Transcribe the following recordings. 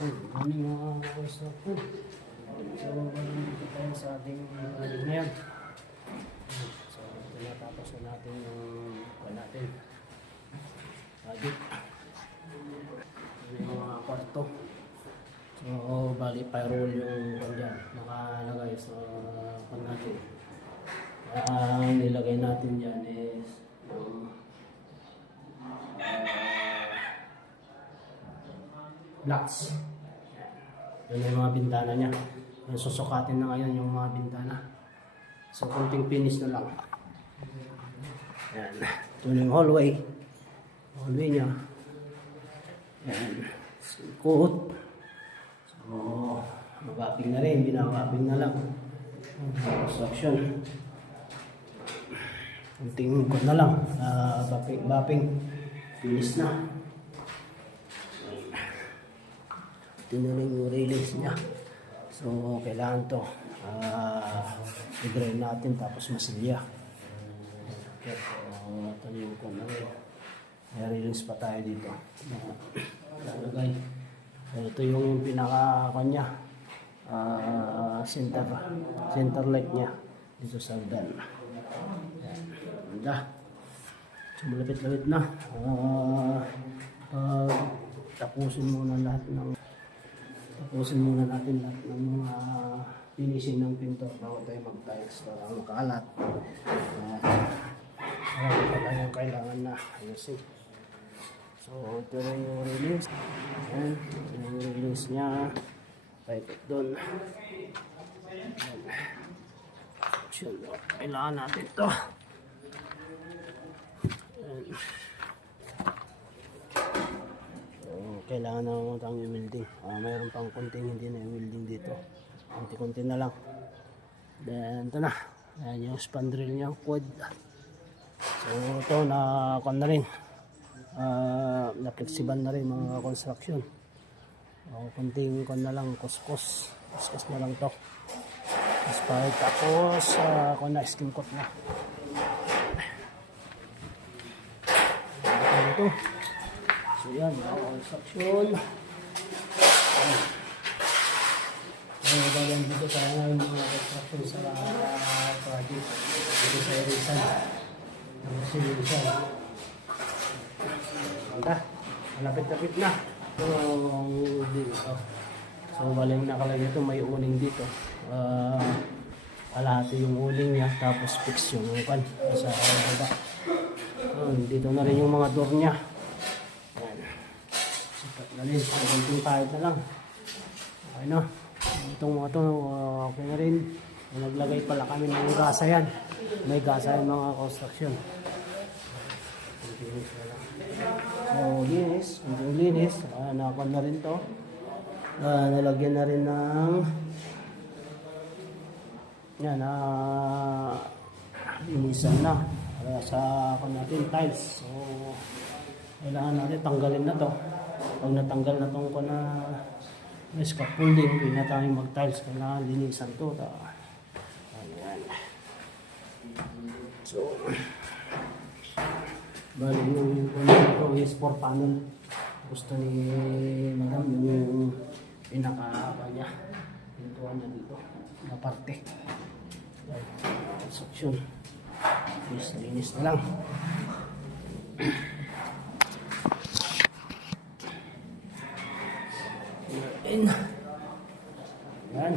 Morning mga constructor. So, dito tayo sa ating ngayon. So, tinatapos na natin yung natin. Audit. Ano yung mga kwarto. So, bali pyrol yung dyan. Nakalagay sa pan natin. Ang nilagay natin dyan is yung blocks. Yan yung mga bintana niya. Yung susukatin na ngayon yung mga bintana. So, konting finish na lang. Yan. Ito na yung hallway. Hallway niya. Yan. Coat. So, mag-wrapping na rin. Bina-wrapping na lang. Construction. Konting coat na lang. Wrapping. Finish na. Tinuloy yung release niya. So, kailangan to i-grind natin tapos masilya. Okay. So, ito yung kung ano. May release pa tayo dito. Lalagay. So, ito yung pinaka-kanya. Center light niya. Dito sa dan. Ganda. So, malapit-lapit na. Tapusin muna natin lahat ng mga finishing ng pinto bago tayo mag-tiles para makalat. Marami pa tayong kailangan na ayusin. So, ito rin yung release. Ayan, ito yung release niya. Paikot doon. So, kailangan natin ito. Kailangan na tayong i-welding. Mayroon pang konting hindi na i-welding dito. Konti-konti na lang. Then, ito na. Ayan yung spandrel niya, quad. So, ito na na rin. Na-flexible na rin mga construction. Konting na lang, kuskus. Kuskus na lang to. Tapos, na skin coat na. Ito. So yan, mga construction. Galing dito tayo ngayon mga construction sa project. Dito sa Erisan. Ang Erisan. Ganda. Malapit-lapit na. So baling nakalagay ito, may uling dito. Kalahati yung uling niya, tapos fix yung kan sa baba. Dito na rin yung mga door niya. Dali, konting pahit na lang. Okay na. Itong mga ito, okay na rin. Naglagay pala kami ng gasa yan. May gasa yan mga construction. So, linis. Konting linis. Nakakon na rin to. Nalagyan na rin ng yan, linisan na. Sa natin tiles. So, kailangan natin tanggalin na to. Pag natanggal na itong scaffolding, hindi na tayo mag-tiles. Kailangan linisan ito. Ayan. So, bali yung ito is 4 panel. Gusto ni madam yung pinaka niya. Pintuan niya dito. Na parte. Construction. Linis na lang. Yan.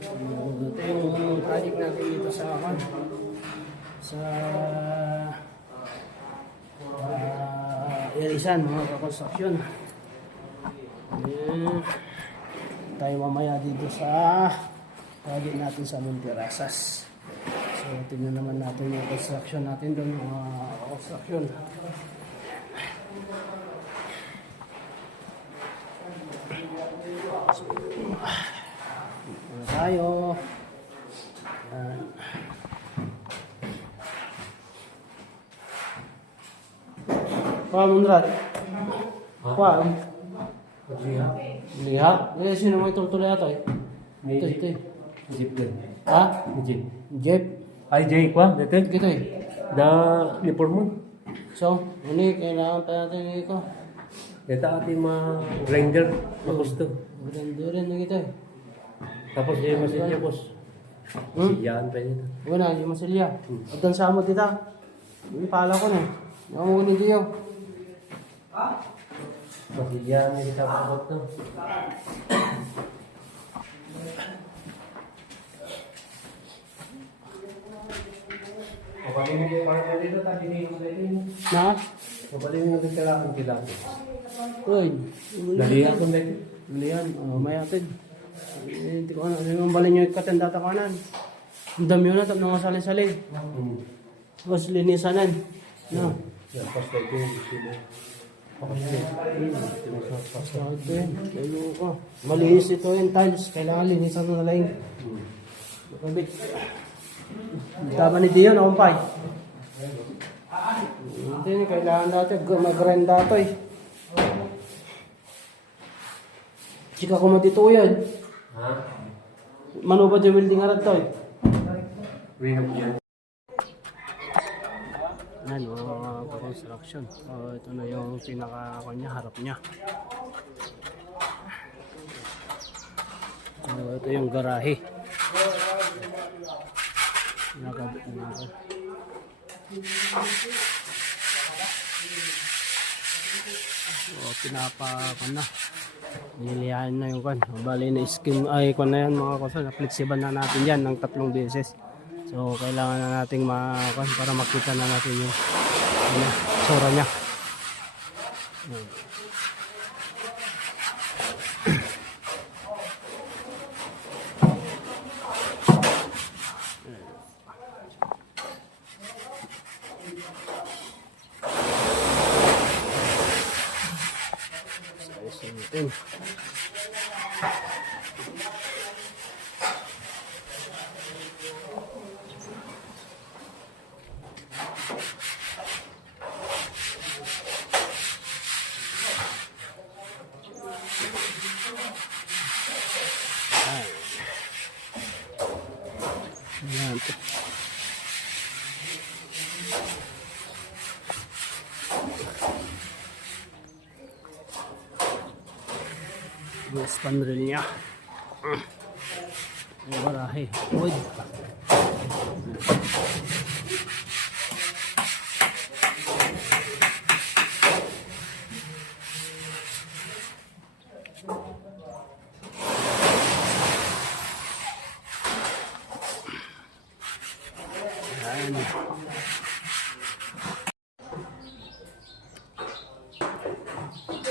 Ito yung project natin dito sa Erisan, mga construction. Tayo mamaya dito sa project natin sa Monterrasas. So tingnan naman natin yung construction natin doon, mga construction. So, tayo. Yan. Munrad. Liha? Sino mo itong tulay ato eh? Ito. Jeep din. Ha? Jeep. Jeep? Ay, Jay kwa? Dito? Ito eh. Da, uniform mo? So, ini kailangan pa natin ito. Ito ating mga grinder, makusto. Maganda rin na kita eh. Tapos yung masilya, boss. Silyahan pa yun. Wala, yung masilya. At dan sa mo dito. Yung pala ko na. Nakamuni diyo. Masilyahan yung tapos to. Kapag mo yung parang dito, tabi na yung dito. Na? Kapag mo yung kalakang kilaki. Uy. Dalihan ko dito. Dalihan. May atid. Hindi ko ano. Ano yung balin yung katanda kanan. Ang dami yun na. Tapos nang masali-sali. Tapos linisanan. No. Yan, pas na ito yung sila. Ito yun. Ayun ko. Malinis ito yung tiles. Kailangan linisan na lang. Nakabit. Tama ni Dion, nakumpay. Hindi, kailangan natin mag-grind dato eh. Chika ko mo dito yan. Ha? Mano ba dyan welding arad to eh? Ring up yan. Yan, mga construction. Ito na yung pinaka-kanya, harap niya. Ito yung garahe. Nakabit na ako. Pinapa na. Nilihan na yung kan. Bali na skin ay kan na yan mga kaso. Flexible na natin yan ng 3 beses. So kailangan na nating makan para makita na natin yung sura niya. Ayusin. Ayan. Yung spandrel niya. Yung barahe. Wood. Ayan.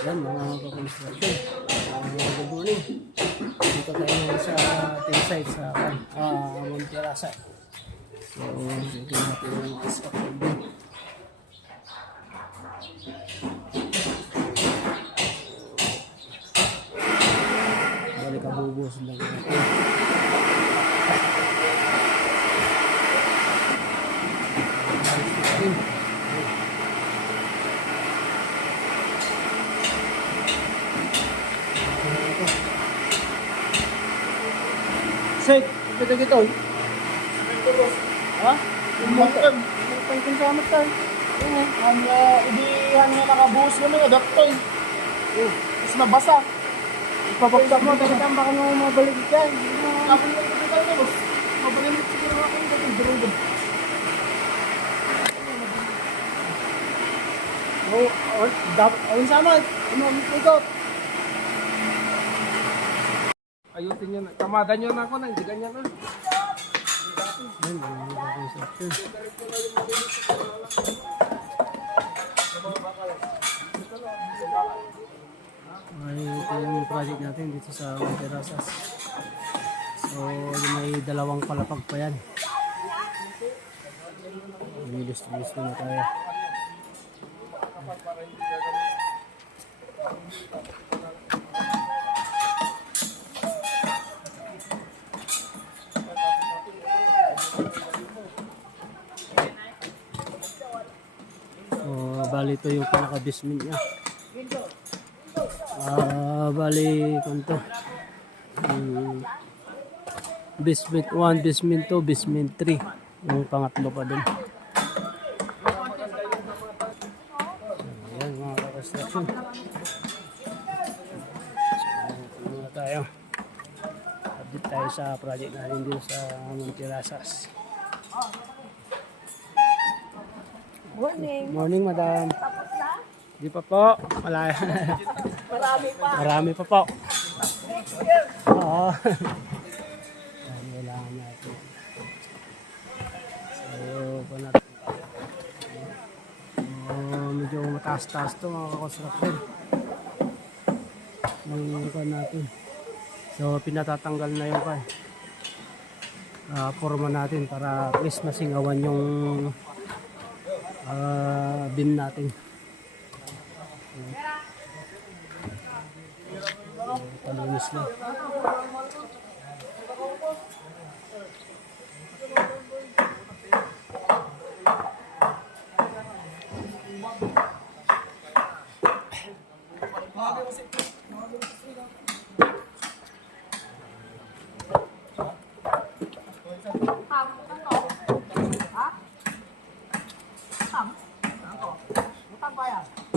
Yan mga construction. Good morning. Dito tayo sa ating site sa Monterasa. So, dito natin yung construction din. Balik kabubos lang natin. Sek, ito gito. Ha? Mungkin, Pagkong sama tayo. ibihan nga nakabuhos mo ng adaptoy. Mas nabasa. Ipapagsak mo, talaga baka mo mabalik dyan. Ako yung kapital na, boss. Mabalimit siguro ako yung dating drugo. Ayun sama. Ikot. Ayusin nyo na. Tamadan nyo na ako na, hindi ganyan na. Ayun, mga construction. Ay, ito yung project natin dito sa Monterasas. So, may 2 palapag pa yan. Lilis-lilis na tayo. So, bali ito yung pinaka-basement niya. Bali kanto. Basement 1, basement 2, basement 3. Yung pangatlo pa dun. So, ayan mga construction. tayo. Update tayo sa project natin dito sa Montirasas. Morning. Morning, madam. Tapos na? Di pa po. Malaya. Marami pa. Marami pa po. Oo. Yan, kailangan natin. So, pa natin. Medyo mataas-taas to mga construction. Yung pa natin. So, pinatatanggal na yung forma natin para at least masingawan yung bin natin. Palinis lang. Tama ba yan?